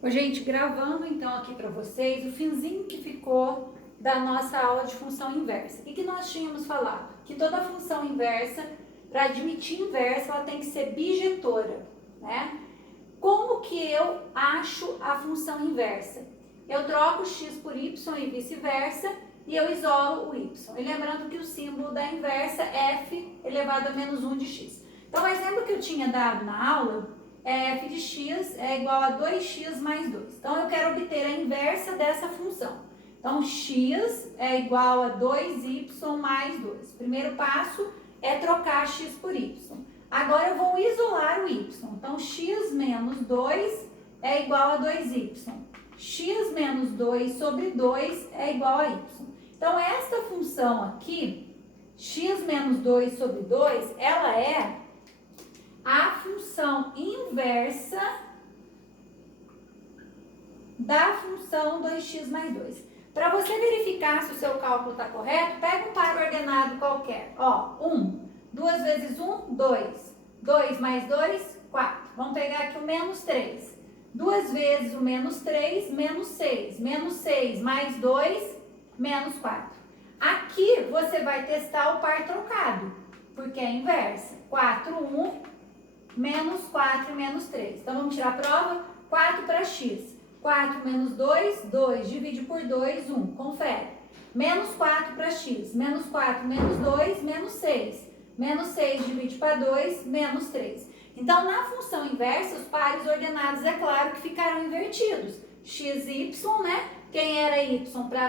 Ô, gente, gravando então aqui para vocês o finzinho que ficou da nossa aula de função inversa. O que nós tínhamos falado? Que toda função inversa, para admitir inversa, ela tem que ser bijetora, né? Como que eu acho a função inversa? Eu troco x por y e vice-versa e eu isolo o y. E lembrando que o símbolo da inversa é f elevado a menos 1 de x. Então, o exemplo que eu tinha dado na aula é f de x é igual a 2x mais 2. Então, eu quero obter a inversa dessa função. Então, x é igual a 2y mais 2. Primeiro passo é trocar x por y. Agora, eu vou isolar o y. Então, x menos 2 é igual a 2y. X menos 2 sobre 2 é igual a y. Então, esta função aqui, x menos 2 sobre 2, ela é a função inversa da função 2x mais 2. Para você verificar se o seu cálculo está correto, pega um par ordenado qualquer. Ó, 1. 2 vezes 1, 2. 2 mais 2, 4. Vamos pegar aqui o menos 3. 2 vezes o menos 3, menos 6. Menos 6 mais 2, menos 4. Aqui você vai testar o par trocado, porque é inversa. 4, 1, menos 4 e menos 3. Então, vamos tirar a prova. 4 para x. 4 menos 2, 2. Divide por 2, 1. Confere. Menos 4 para x. Menos 4 menos 2, menos 6. Menos 6 divide para 2, menos 3. Então, na função inversa, os pares ordenados, é claro que ficarão invertidos. X e y, né? Quem era y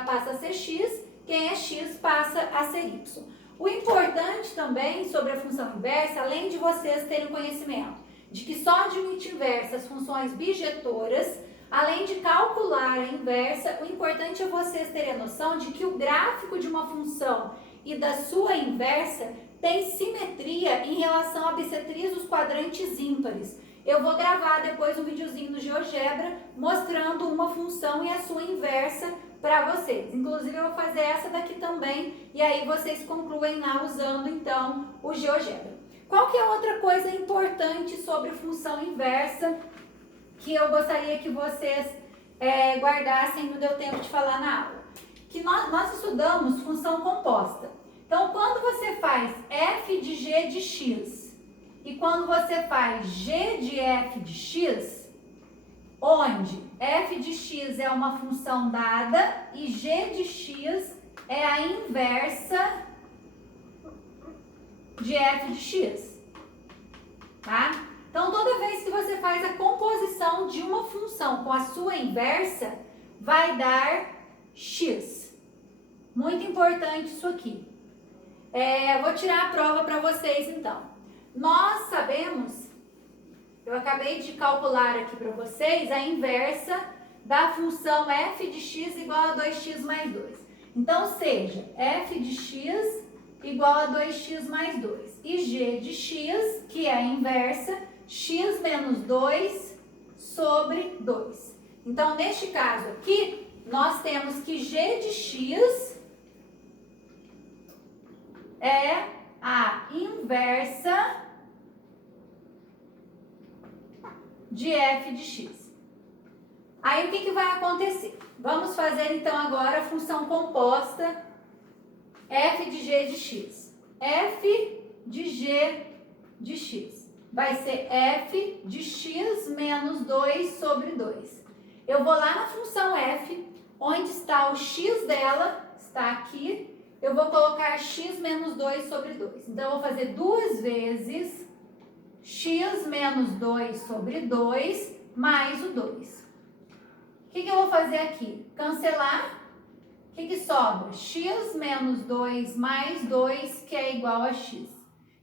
passa a ser x. Quem é x passa a ser y. O importante também sobre a função inversa, além de vocês terem conhecimento de que só admite inversa as funções bijetoras, além de calcular a inversa, o importante é vocês terem a noção de que o gráfico de uma função e da sua inversa tem simetria em relação à bissetriz dos quadrantes ímpares. Eu vou gravar depois um videozinho do GeoGebra mostrando uma função e a sua inversa para vocês. Inclusive, eu vou fazer essa daqui também, e aí vocês concluem lá usando, então, o GeoGebra. Qual que é outra coisa importante sobre função inversa que eu gostaria que vocês guardassem, não deu tempo de falar na aula? Que nós estudamos função composta. Então, quando você faz f de g de x e quando você faz g de f de x, onde f de x é uma função dada e g de x é a inversa de f de x, tá? Então, toda vez que você faz a composição de uma função com a sua inversa, vai dar x. Muito importante isso aqui. Vou tirar a prova para vocês, então. Nós sabemos, eu acabei de calcular aqui para vocês a inversa da função f de x igual a 2x mais 2. Então, seja f de x igual a 2x mais 2. E g de x, que é a inversa, x menos 2 sobre 2. Então, neste caso aqui, nós temos que g de x é a inversa de f de x. Aí, o que vai acontecer? Vamos fazer, então, agora a função composta f de g de x. f de g de x vai ser f de x menos 2 sobre 2. Eu vou lá na função f, onde está o x dela, está aqui. Eu vou colocar x menos 2 sobre 2. Então, eu vou fazer 2 vezes x menos 2 sobre 2 mais o 2. O que eu vou fazer aqui? Cancelar. O que sobra? X menos 2 mais 2, que é igual a x.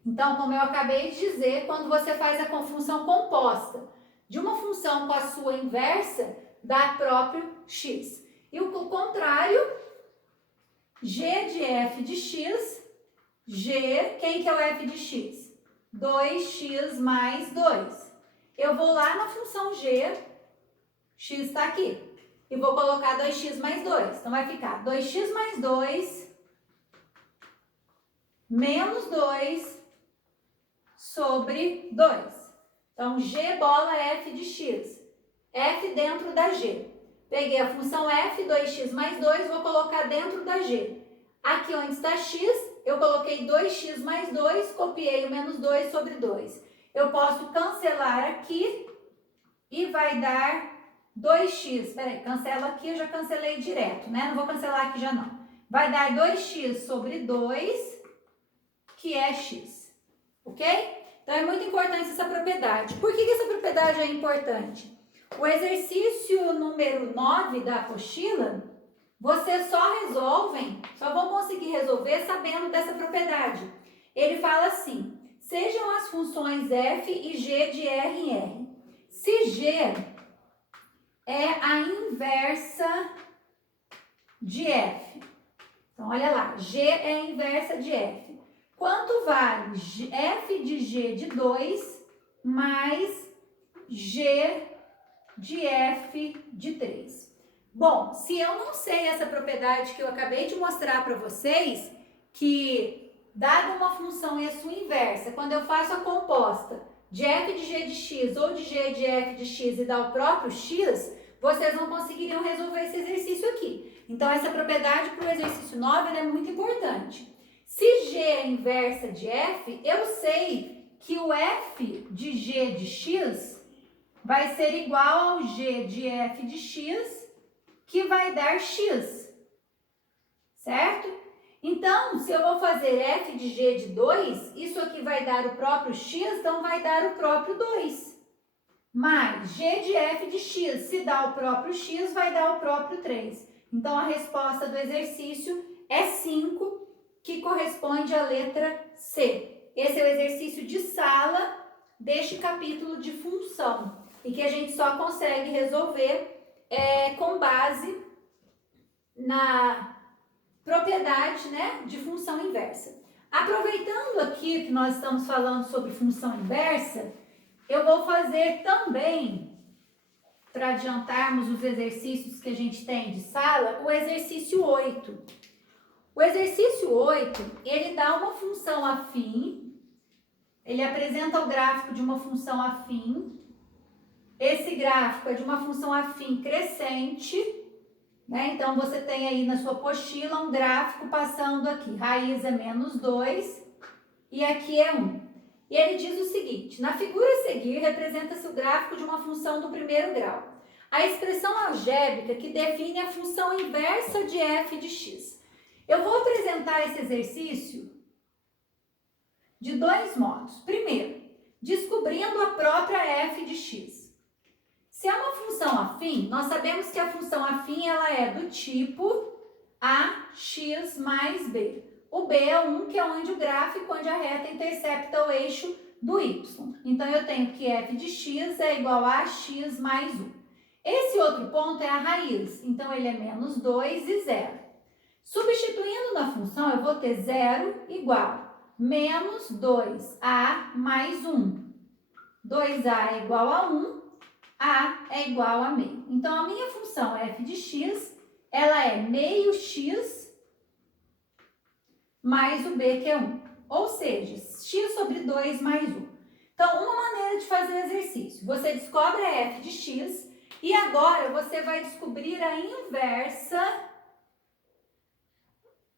Então, como eu acabei de dizer, quando você faz a função composta de uma função com a sua inversa, dá próprio x. E o contrário, g de f de x, g, quem que é o f de x? 2x mais 2. Eu vou lá na função g, x está aqui, e vou colocar 2x mais 2. Então, vai ficar 2x mais 2 menos 2 sobre 2. Então, g bola f de x f dentro da g. Peguei a função f, 2x mais 2, vou colocar dentro da g. Aqui onde está x, eu coloquei 2x mais 2, copiei o menos 2 sobre 2. Eu posso cancelar aqui e vai dar 2x. Peraí, cancela aqui, eu já cancelei direto, né? Não vou cancelar aqui já não. Vai dar 2x sobre 2, que é x. Ok? Então, é muito importante essa propriedade. Por que essa propriedade é importante? O exercício número 9 da apostila, vocês só vão conseguir resolver sabendo dessa propriedade. Ele fala assim, sejam as funções f e g de R em R. Se g é a inversa de f, então olha lá, g é a inversa de f. Quanto vale f de g de 2 mais g de f de 3? Bom, se eu não sei essa propriedade que eu acabei de mostrar para vocês, que dada uma função e a sua inversa, quando eu faço a composta de f de g de x ou de g de f de x e dá o próprio x, vocês não conseguiriam resolver esse exercício aqui. Então, essa propriedade para o exercício 9 é muito importante. Se g é inversa de f, eu sei que o f de g de x vai ser igual ao g de f de x, que vai dar x, certo? Então, se eu vou fazer f de g de 2, isso aqui vai dar o próprio x, então vai dar o próprio 2. Mais g de f de x, se dá o próprio x, vai dar o próprio 3. Então, a resposta do exercício é 5, que corresponde à letra C. Esse é o exercício de sala deste capítulo de função, e que a gente só consegue resolver com base na propriedade, né, de função inversa. Aproveitando aqui que nós estamos falando sobre função inversa, eu vou fazer também, para adiantarmos os exercícios que a gente tem de sala, o exercício 8. O exercício 8, ele dá uma função afim, ele apresenta o gráfico de uma função afim. Esse gráfico é de uma função afim crescente, né? Então, você tem aí na sua apostila um gráfico passando aqui. Raiz é menos 2 e aqui é 1. E ele diz o seguinte, na figura a seguir representa-se o gráfico de uma função do primeiro grau. A expressão algébrica que define a função inversa de f de x. Eu vou apresentar esse exercício de dois modos. Primeiro, descobrindo a própria f de x. Se é uma função afim, nós sabemos que a função afim ela é do tipo ax mais b. O b é 1, que é onde o gráfico, onde a reta intercepta o eixo do y. Então, eu tenho que f de x é igual a ax mais 1. Esse outro ponto é a raiz, então ele é menos 2 e 0. Substituindo na função, eu vou ter 0 igual menos 2a mais 1. 2a é igual a 1. A é igual a meio. Então, a minha função f de x, ela é meio x mais o b, que é 1. Ou seja, x sobre 2 mais 1. Então, uma maneira de fazer o exercício. Você descobre a f de x e agora você vai descobrir a inversa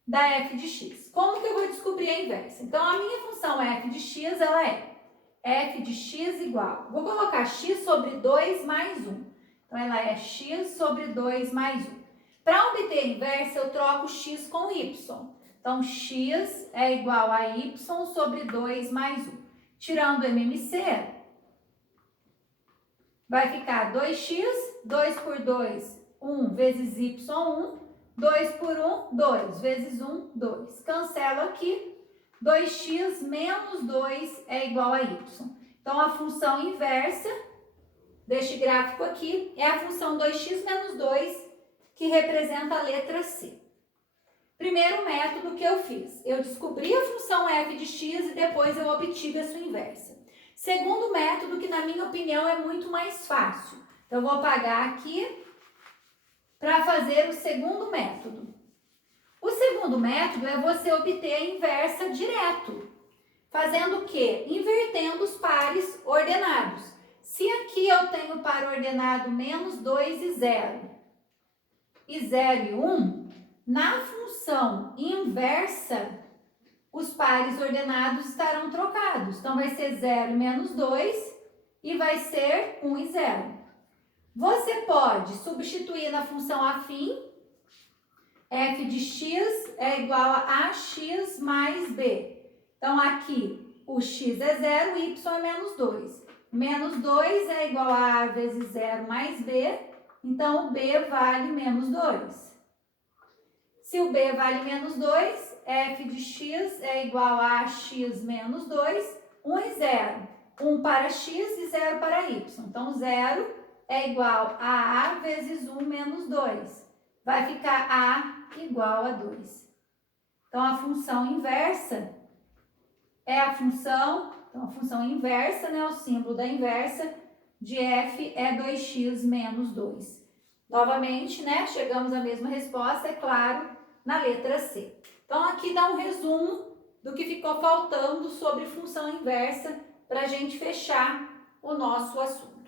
da f de x. Como que eu vou descobrir a inversa? Então, a minha função f de x, ela é f de x igual, vou colocar x sobre 2 mais 1. Então, ela é x sobre 2 mais 1. Para obter a inversa, eu troco x com y. Então, x é igual a y sobre 2 mais 1. Tirando o MMC, vai ficar 2x, 2 por 2, 1 vezes y, 1. 2 por 1, 2 vezes 1, 2. Cancelo aqui. 2x menos 2 é igual a y. Então, a função inversa deste gráfico aqui é a função 2x menos 2, que representa a letra C. Primeiro método que eu fiz, eu descobri a função f de x e depois eu obtive a sua inversa. Segundo método, que na minha opinião é muito mais fácil. Então, eu vou apagar aqui para fazer o segundo método. O segundo método é você obter a inversa direto. Fazendo o quê? Invertendo os pares ordenados. se aqui eu tenho par ordenado menos 2 e 0, e 0 e 1, na função inversa, os pares ordenados estarão trocados. Então, vai ser 0 e menos 2 e vai ser 1 e 0. Você pode substituir na função afim, f de x é igual a ax mais b. Então, aqui o x é 0, o y é menos 2. Menos 2 é igual a vezes 0 mais b, então o b vale menos 2. Se o b vale menos 2, f de x é igual a x menos 2, 1 e 0. 1 para x e 0 para y. Então, 0 é igual a a vezes 1 menos 2. Vai ficar a igual a 2. Então, a função inversa é a função inversa, né, o símbolo da inversa de f é 2x menos 2. Novamente, né, chegamos à mesma resposta, é claro, na letra C. Então, aqui dá um resumo do que ficou faltando sobre função inversa para a gente fechar o nosso assunto.